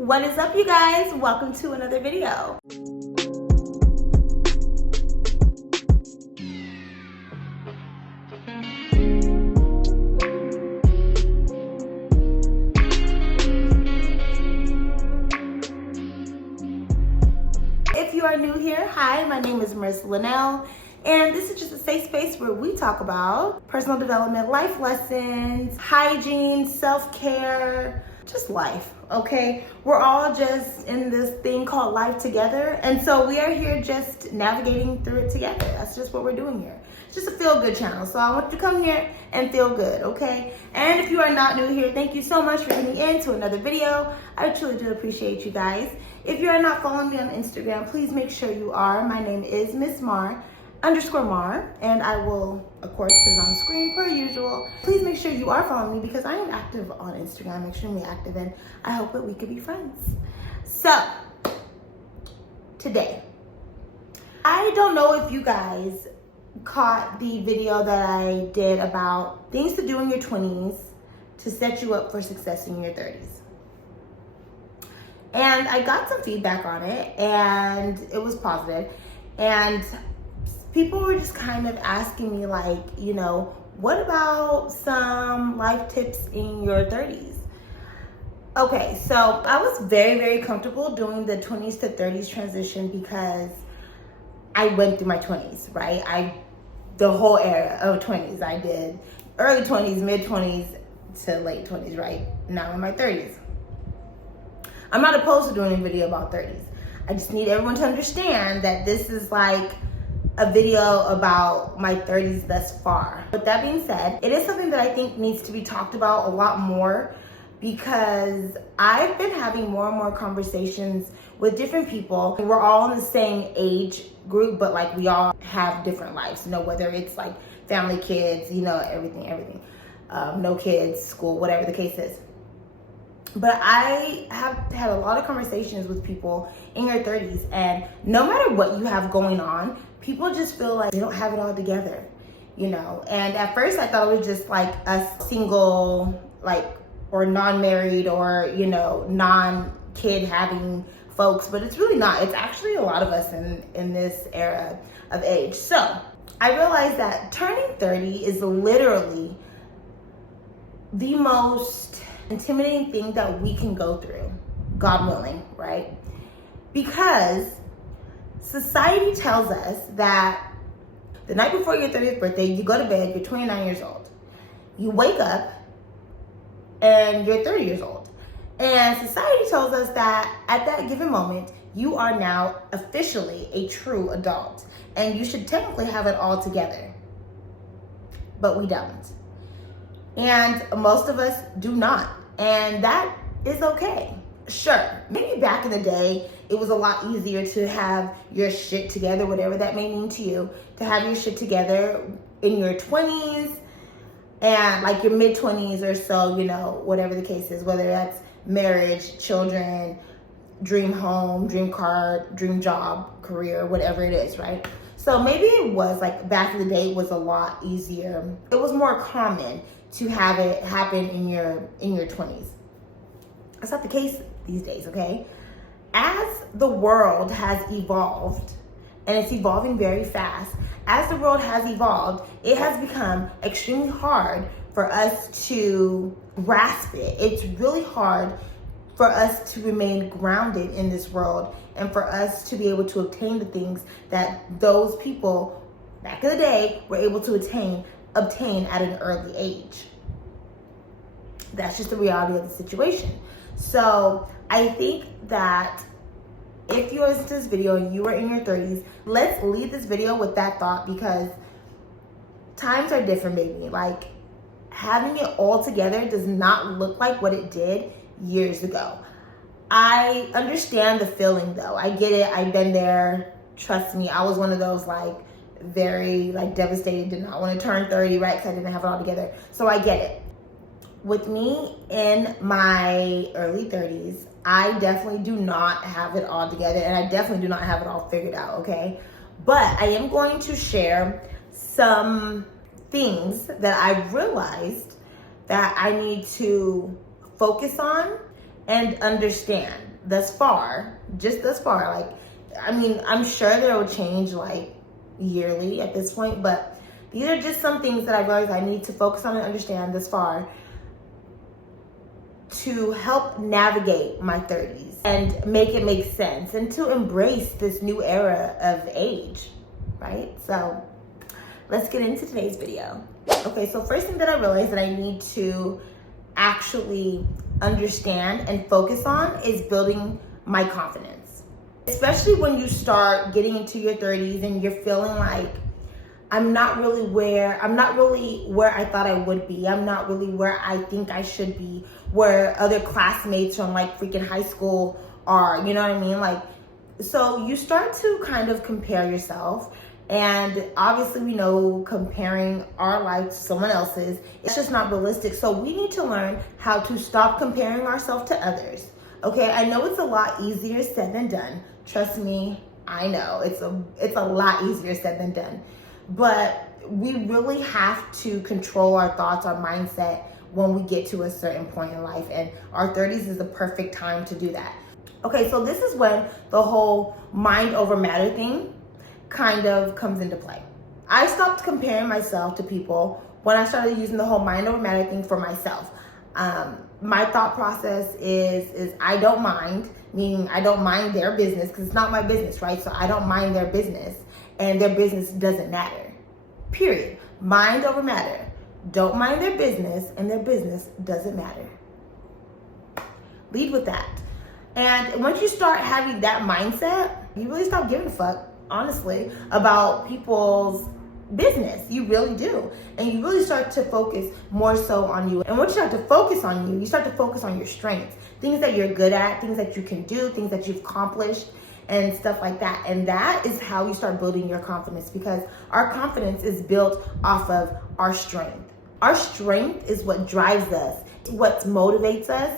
What is up, you guys? Welcome to another video. If you are new here, hi, my name is Marissa Linnell, and this is just a safe space where we talk about personal development, life lessons, hygiene, self-care, just life, okay? We're all just in this thing called life together, and so we are here just navigating through it together. That's just what we're doing here. It's just a feel-good channel, so I want you to come here and feel good, okay? And if you are not new here, thank you so much for tuning in to another video. I truly do appreciate you guys. If you are not following me on Instagram, please make sure you are. My name is Miss Mar _Mar, and I will, of course, put it on the screen per usual. Please make sure you are following me because I am active on Instagram. I'm extremely active, and I hope that we could be friends. So, today, I don't know if you guys caught the video that I did about things to do in your 20s to set you up for success in your 30s. And I got some feedback on it, and it was positive. And people were just kind of asking me, like, you know, what about some life tips in your 30s? Okay, so I was very, very comfortable doing the 20s to 30s transition because I went through my 20s, right? The whole era of 20s, I did early 20s, mid 20s to late 20s, right? Now I'm in my 30s. I'm not opposed to doing a video about 30s. I just need everyone to understand that this is like a video about my 30s thus far. With that being said, it is something that I think needs to be talked about a lot more because I've been having more and more conversations with different people. We're all in the same age group, but like we all have different lives, you know, whether it's like family, kids, you know, everything. No kids, school, whatever the case is. But I have had a lot of conversations with people in your 30s, and no matter what you have going on, people just feel like they don't have it all together, you know? And at first I thought it was just like a single, like, or non-married or, you know, non-kid having folks, but it's really not. It's actually a lot of us in this era of age. So I realized that turning 30 is literally the most intimidating thing that we can go through, God willing, right? Because society tells us that the night before your 30th birthday, you go to bed, you're 29 years old. You wake up and you're 30 years old. And society tells us that at that given moment, you are now officially a true adult and you should technically have it all together. But we don't. And most of us do not. And that is okay. Sure, maybe back in the day, it was a lot easier to have your shit together, whatever that may mean to you, to have your shit together in your 20s and like your mid 20s or so, you know, whatever the case is, whether that's marriage, children, dream home, dream car, dream job, career, whatever it is, right? So maybe it was like back in the day, it was a lot easier. It was more common to have it happen in your 20s. That's not the case these days, okay? As the world has evolved, and it's evolving very fast, as the world has evolved, it has become extremely hard for us to grasp it. It's really hard for us to remain grounded in this world and for us to be able to obtain the things that those people back in the day were able to obtain at an early age. That's just the reality of the situation. So I think that if you listen to this video and you are in your 30s, let's leave this video with that thought because times are different, baby. Like, having it all together does not look like what it did years ago. I understand the feeling though. I get it. I've been there. Trust me. I was one of those like very like devastated, did not want to turn 30, right? Because I didn't have it all together. So I get it. With me in my early 30s, I definitely do not have it all together, and I definitely do not have it all figured out, okay? But I am going to share some things that I've realized that I need to focus on and understand. thus far, just thus far, like, I mean, I'm sure there will change like yearly at this point, but these are just some things that I realized I need to focus on and understand this far to help navigate my 30s and make it make sense and to embrace this new era of age, right? So let's get into today's video. Okay, so first thing that I realized that I need to actually understand and focus on is building my confidence. Especially when you start getting into your 30s and you're feeling like, I'm not really where I thought I would be. I'm not really where I think I should be, where other classmates from like freaking high school are, you know what I mean? Like, so you start to kind of compare yourself. And obviously we know comparing our life to someone else's, it's just not realistic. So we need to learn how to stop comparing ourselves to others. Okay, I know it's a lot easier said than done. Trust me, I know it's a lot easier said than done. But we really have to control our thoughts, our mindset when we get to a certain point in life. And our 30s is the perfect time to do that. Okay, so this is when the whole mind over matter thing kind of comes into play. I stopped comparing myself to people when I started using the whole mind over matter thing for myself. My thought process is I don't mind, meaning I don't mind their business because it's not my business, right? So I don't mind their business and their business doesn't matter, period. Mind over matter. Don't mind their business and their business doesn't matter. Lead with that. And once you start having that mindset, you really stop giving a fuck, honestly, about people's business. You really do. And you really start to focus more so on you. And once you start to focus on you, you start to focus on your strengths, things that you're good at, things that you can do, things that you've accomplished, and stuff like that. And that is how you start building your confidence, because our confidence is built off of our strength. Our strength is what drives us, what motivates us.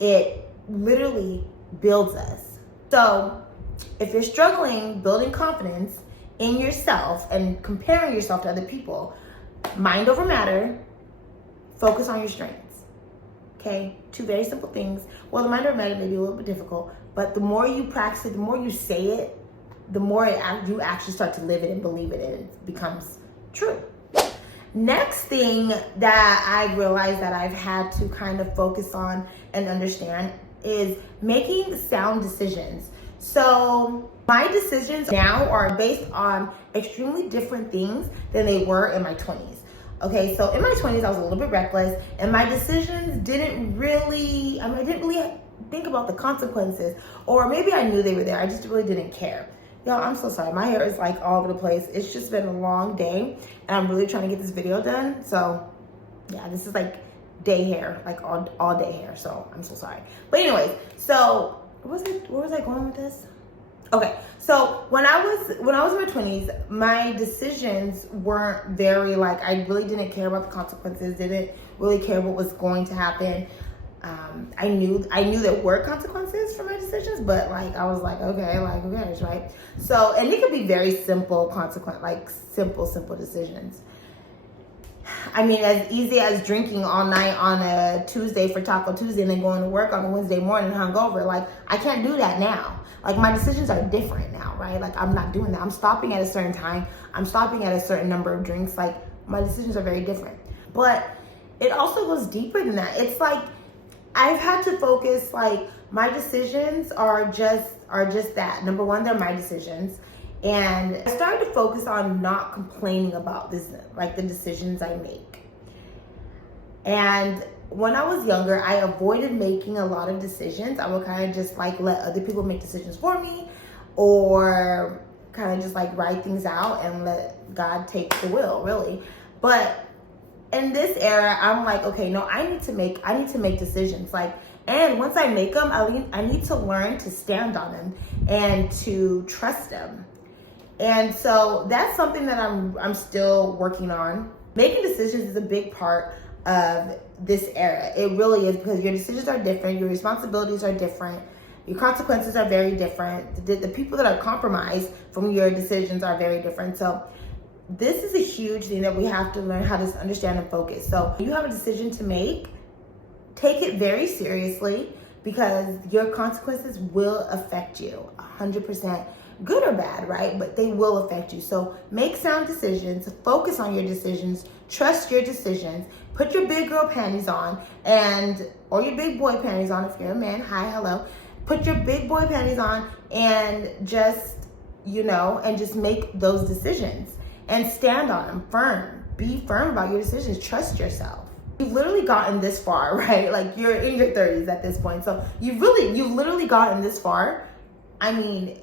It literally builds us. So if you're struggling building confidence in yourself and comparing yourself to other people, mind over matter, focus on your strengths. Okay, two very simple things. Well, the mind over matter may be a little bit difficult, but the more you practice it, the more you say it, the more you actually start to live it and believe it, and it becomes true. Next thing that I realized that I've had to kind of focus on and understand is making sound decisions. So my decisions now are based on extremely different things than they were in my 20s. Okay, so in my 20s, I was a little bit reckless, and my decisions didn't really, I didn't really think about the consequences, or maybe I knew they were there, I just really didn't care. Y'all, I'm so sorry, my hair is like all over the place. It's just been a long day, and I'm really trying to get this video done, so yeah, this is like day hair, like all day hair, so I'm so sorry. But anyways, so where was I going with this? Okay, so when I was in my 20s, my decisions weren't very, like, I really didn't care about the consequences, didn't really care what was going to happen. I knew there were consequences for my decisions, but like I was like, okay, like who cares, right? So, and it could be very simple consequent, like simple decisions. I mean, as easy as drinking all night on a Tuesday for Taco Tuesday and then going to work on a Wednesday morning hungover. Like, I can't do that now. Like, my decisions are different now, right? Like, I'm not doing that. I'm stopping at a certain time. I'm stopping at a certain number of drinks. Like, my decisions are very different. But it also goes deeper than that. It's like, I've had to focus, like, my decisions are just that. Number one, they're my decisions. And I started to focus on not complaining about this, like the decisions I make. And when I was younger, I avoided making a lot of decisions. I would kind of just like let other people make decisions for me, or kind of just like write things out and let God take the wheel, really. But in this era, I'm like, okay, no, I need to make decisions. Like, and once I make them, I need to learn to stand on them and to trust them. And so that's something that I'm still working on. Making decisions is a big part of this era. It really is, because your decisions are different, your responsibilities are different, your consequences are very different. The people that are compromised from your decisions are very different. So this is a huge thing that we have to learn how to understand and focus. So you have a decision to make, take it very seriously. because your consequences will affect you 100%, good or bad, right? But they will affect you. So make sound decisions, focus on your decisions, trust your decisions, put your big girl panties on or your big boy panties on if you're a man. Hi, hello. Put your big boy panties on and just, and just make those decisions and stand on them firm. Be firm about your decisions. Trust yourself. You've literally gotten this far, right? Like, you're in your 30s at this point. So you've literally gotten this far. I mean,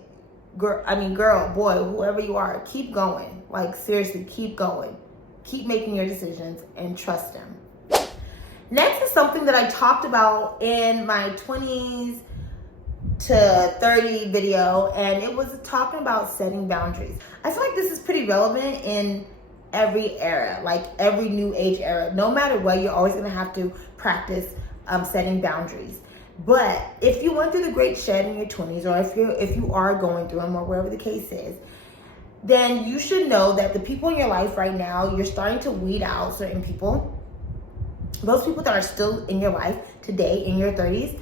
girl, boy, whoever you are, keep going. Like, seriously, keep going. Keep making your decisions and trust them. Next is something that I talked about in my 20s to 30 video, and it was talking about setting boundaries. I feel like this is pretty relevant in every era, like every new age era. No matter what, you're always gonna have to practice setting boundaries. But if you went through the great shed in your 20s, or if you are going through them, or wherever the case is, then you should know that the people in your life right now, you're starting to weed out certain people. Those people that are still in your life today, in your 30s,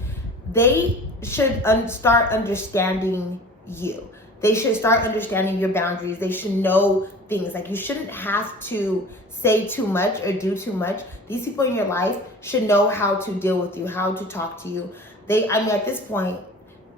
they should start understanding you. They should start understanding your boundaries. They should know things. Like, you shouldn't have to say too much or do too much. These people in your life should know how to deal with you, how to talk to you. At this point,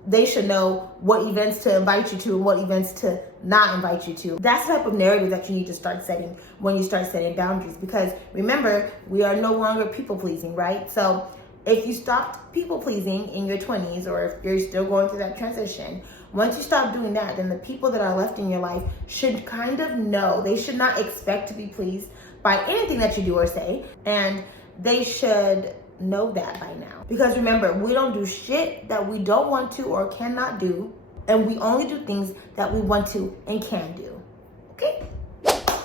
they should know what events to invite you to and what events to not invite you to. That's the type of narrative that you need to start setting when you start setting boundaries. Because remember, we are no longer people pleasing, right? So if you stopped people pleasing in your 20s, or if you're still going through that transition, once you stop doing that, then the people that are left in your life should kind of know. They should not expect to be pleased by anything that you do or say. And they should know that by now. Because remember, we don't do shit that we don't want to or cannot do. And we only do things that we want to and can do. Okay?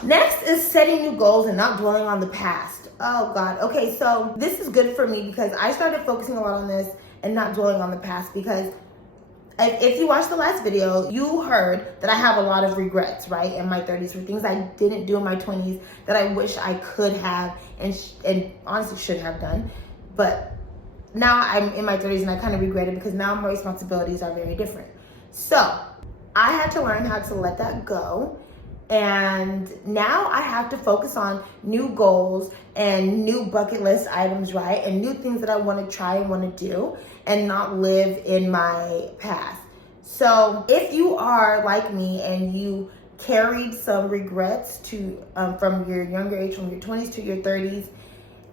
Next is setting new goals and not dwelling on the past. Oh God. Okay, so this is good for me because I started focusing a lot on this and not dwelling on the past, because if you watched the last video, you heard that I have a lot of regrets, right, in my 30s for things I didn't do in my 20s that I wish I could have and honestly should have done. But now I'm in my 30s and I kind of regret it because now my responsibilities are very different. So I had to learn how to let that go. And now I have to focus on new goals and new bucket list items, right? And new things that I want to try and want to do and not live in my past. So if you are like me and you carried some regrets from your younger age, from your 20s to your 30s,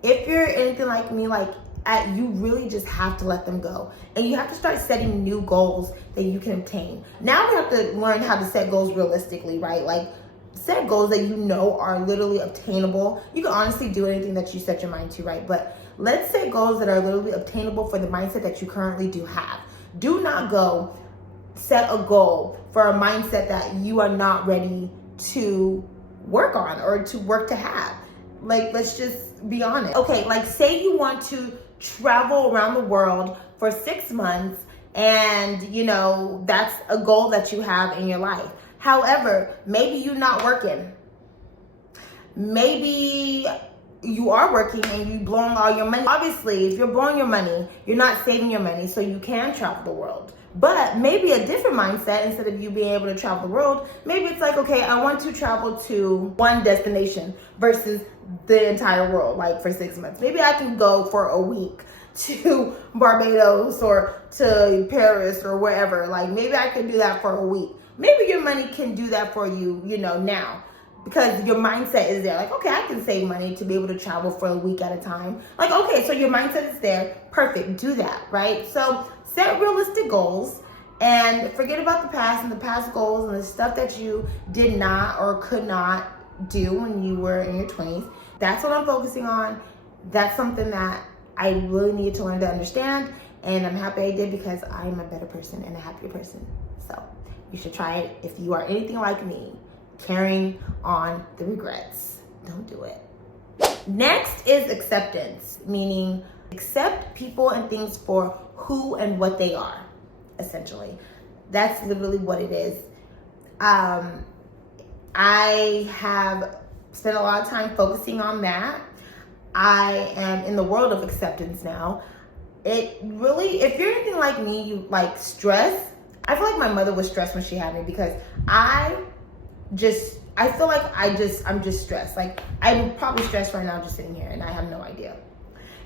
if you're anything like me, you really just have to let them go. And you have to start setting new goals that you can obtain. Now we have to learn how to set goals realistically, right? Like, set goals that you know are literally obtainable. You can honestly do anything that you set your mind to, right? But let's set goals that are literally obtainable for the mindset that you currently do have. Do not go set a goal for a mindset that you are not ready to work on or to work to have. Like, let's just be honest. Okay, like, say you want to travel around the world for 6 months and, that's a goal that you have in your life. However, maybe you're not working. Maybe you are working and you're blowing all your money. Obviously, if you're blowing your money, you're not saving your money so you can travel the world. But maybe a different mindset, instead of you being able to travel the world, maybe it's like, okay, I want to travel to one destination versus the entire world, like for 6 months. Maybe I can go for a week to Barbados or to Paris or wherever. Like, maybe I can do that for a week. Maybe your money can do that for you, now, because your mindset is there. Like, okay, I can save money to be able to travel for a week at a time. Like, okay, so your mindset is there. Perfect. Do that, right? So set realistic goals and forget about the past and the past goals and the stuff that you did not or could not do when you were in your 20s. That's what I'm focusing on. That's something that I really need to learn to understand. And I'm happy I did, because I'm a better person and a happier person. So you should try it if you are anything like me, carrying on the regrets. Don't do it. Next is acceptance, meaning accept people and things for who and what they are, essentially. That's literally what it is. I have spent a lot of time focusing on that. I am in the world of acceptance now. it really, if you're anything like me, you like stress. I feel like my mother was stressed when she had me because I feel like I'm just stressed. Like, I'm probably stressed right now just sitting here and I have no idea.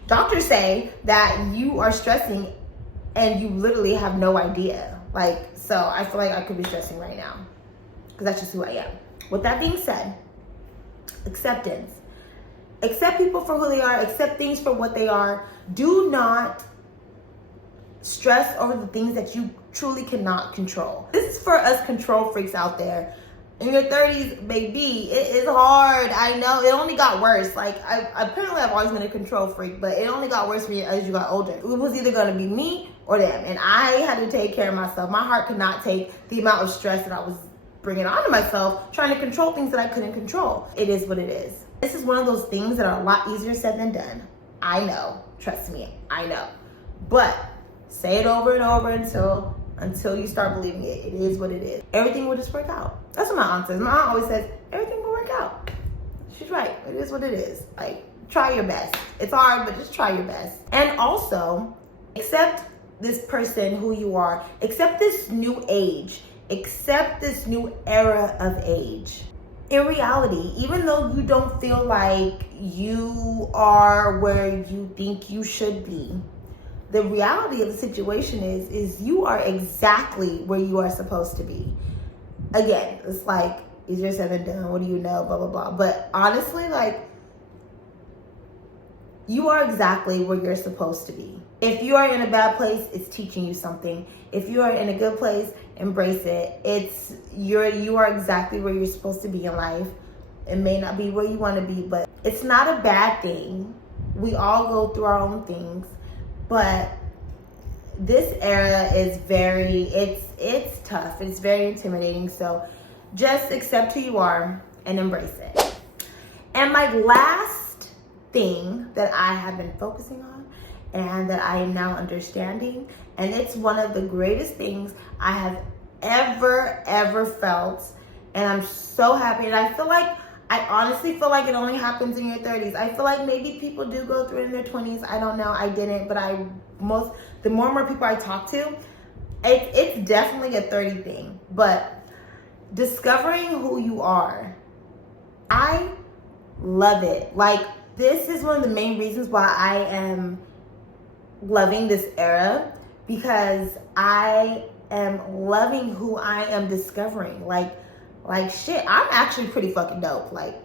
Doctors say that you are stressing and you literally have no idea. Like, so I feel like I could be stressing right now because that's just who I am. With that being said, acceptance. Accept people for who they are. Accept things for what they are. Do not stress over the things that you truly cannot control. This is for us control freaks out there. In your 30s, baby, it is hard. I know. It only got worse. Like, apparently I've always been a control freak, but it only got worse for you as you got older. It was either going to be me or them, and I had to take care of myself. My heart could not take the amount of stress that I was bringing onto myself, trying to control things that I couldn't control. It is what it is. This is one of those things that are a lot easier said than done. I know. Trust me, I know. But say it over and over until you start believing it. It is what it is. Everything will just work out. That's what my aunt says. My aunt always says, everything will work out. She's right. It is what it is. Like, try your best. It's hard, but just try your best. And also, accept this person who you are. Accept this new age. Accept this new era of age. In reality, even though you don't feel like you are where you think you should be, the reality of the situation is you are exactly where you are supposed to be. Again, it's like, easier said than done. What do you know? Blah, blah, blah. But honestly, like, you are exactly where you're supposed to be. If you are in a bad place, it's teaching you something. If you are in a good place, embrace it. You are exactly where you're supposed to be in life. It may not be where you want to be, but it's not a bad thing. We all go through our own things, but this era is it's tough. It's very intimidating. So just accept who you are and embrace it. And my last thing that I have been focusing on and that I am now understanding, and it's one of the greatest things I have ever felt, and I'm so happy. And I honestly feel like it only happens in your 30s. I feel like maybe people do go through it in their 20s. I don't know. I didn't, but the more and more people I talk to, it's definitely a 30 thing. But discovering who you are, I love it. Like, this is one of the main reasons why I am loving this era, because I am loving who I am discovering. Like shit, I'm actually pretty fucking dope. Like,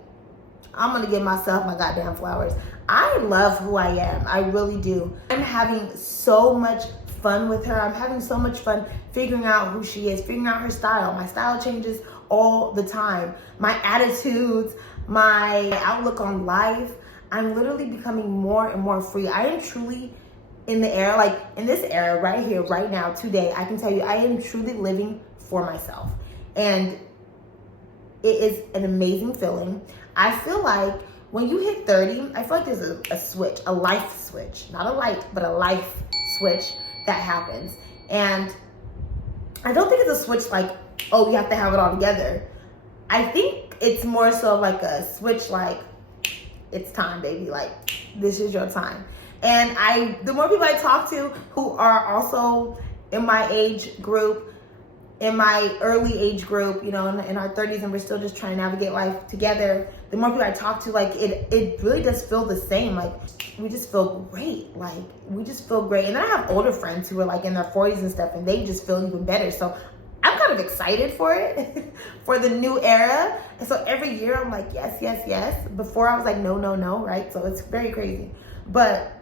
I'm gonna give myself my goddamn flowers. I love who I am. I really do. I'm having so much fun with her. I'm having so much fun figuring out who she is, figuring out her style. My style changes all the time. My attitudes, my outlook on life. I'm literally becoming more and more free. I am truly in the era, like in this era right here, right now, today, I can tell you, I am truly living for myself. And it is an amazing feeling. I feel like when you hit 30, I feel like there's a switch, a life switch, not a light, but a life switch that happens. And I don't think it's a switch like, oh, you have to have it all together. I think it's more so like a switch, like, it's time, baby. Like, this is your time. And the more people I talk to who are also in my age group, in my early age group, you know, in our 30s, and we're still just trying to navigate life together, the more people I talk to, like, it really does feel the same. Like, we just feel great. Like, we just feel great. And then I have older friends who are like in their 40s and stuff, and they just feel even better. So I'm kind of excited for it, for the new era. And so every year I'm like, yes, yes, yes. Before I was like, no, no, no, right? So it's very crazy. But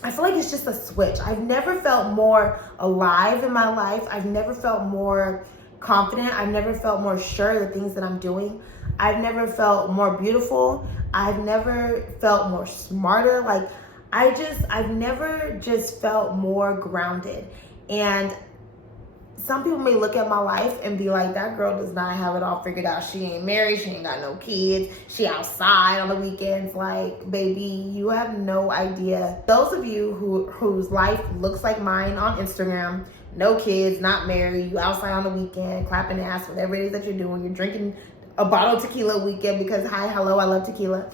I feel like it's just a switch. I've never felt more alive in my life. I've never felt more confident. I've never felt more sure of the things that I'm doing. I've never felt more beautiful. I've never felt more smarter. Like, I've never just felt more grounded. And some people may look at my life and be like, that girl does not have it all figured out. She ain't married. She ain't got no kids. She outside on the weekends. Like, baby, you have no idea. Those of you whose life looks like mine on Instagram, no kids, not married, you outside on the weekend, clapping ass, whatever it is that you're doing. You're drinking a bottle of tequila a weekend because, hi, hello, I love tequila.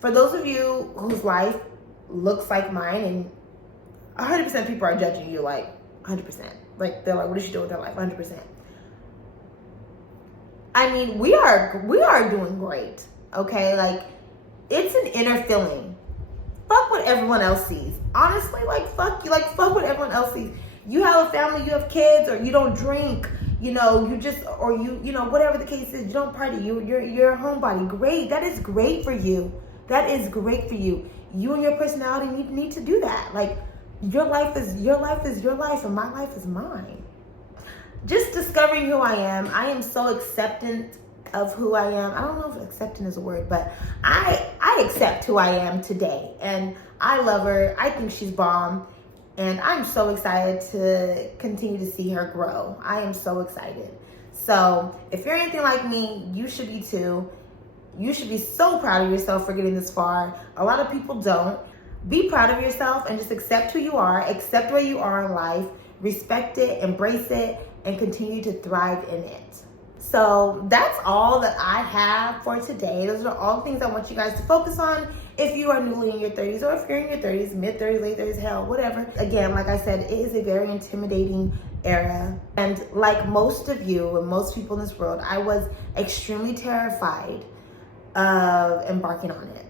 For those of you whose life looks like mine, and 100% people are judging you, like 100%. Like they're like, what is she doing with her life? 100%. I mean, we are doing great. Okay, like it's an inner feeling. Fuck what everyone else sees. Honestly, like fuck you, like fuck what everyone else sees. You have a family, you have kids, or you don't drink, you know, you just, or you know, whatever the case is, you don't party, you're a homebody. Great, that is great for you. That is great for you. You and your personality need to do that. Like your life is your life, and my life is mine. Just discovering who I am. I am so acceptant of who I am. I don't know if accepting is a word, but I accept who I am today. And I love her. I think she's bomb. And I'm so excited to continue to see her grow. I am so excited. So if you're anything like me, you should be too. You should be so proud of yourself for getting this far. A lot of people don't. Be proud of yourself and just accept who you are. Accept where you are in life. Respect it, embrace it, and continue to thrive in it. So that's all that I have for today. Those are all the things I want you guys to focus on if you are newly in your 30s, or if you're in your 30s, mid-30s, late 30s, hell, whatever. Again, like I said, it is a very intimidating era. And like most of you and most people in this world, I was extremely terrified of embarking on it.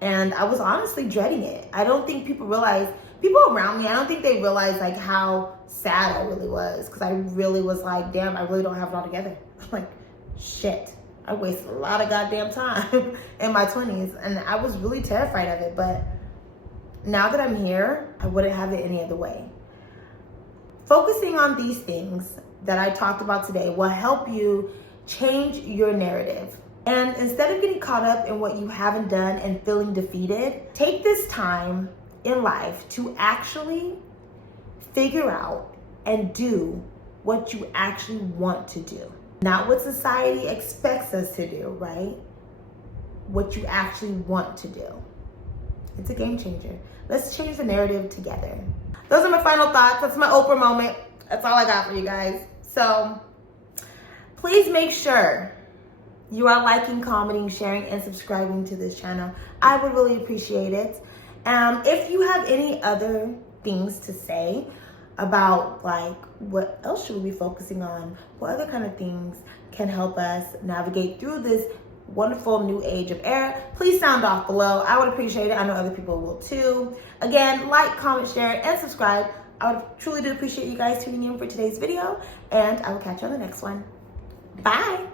And I was honestly dreading it. I don't think people realize, people around me, I don't think they realize like how sad I really was. Because I really was like, damn, I really don't have it all together. I'm like, shit, I wasted a lot of goddamn time in my 20s. And I was really terrified of it. But now that I'm here, I wouldn't have it any other way. Focusing on these things that I talked about today will help you change your narrative. And instead of getting caught up in what you haven't done and feeling defeated, take this time in life to actually figure out and do what you actually want to do. Not what society expects us to do, right? What you actually want to do. It's a game changer. Let's change the narrative together. Those are my final thoughts. That's my Oprah moment. That's all I got for you guys. So please make sure you are liking, commenting, sharing, and subscribing to this channel. I would really appreciate it. If you have any other things to say about like what else should we be focusing on, what other kind of things can help us navigate through this wonderful new age of era, please sound off below. I would appreciate it. I know other people will too. Again, like, comment, share, and subscribe. I would truly do appreciate you guys tuning in for today's video, and I will catch you on the next one. Bye.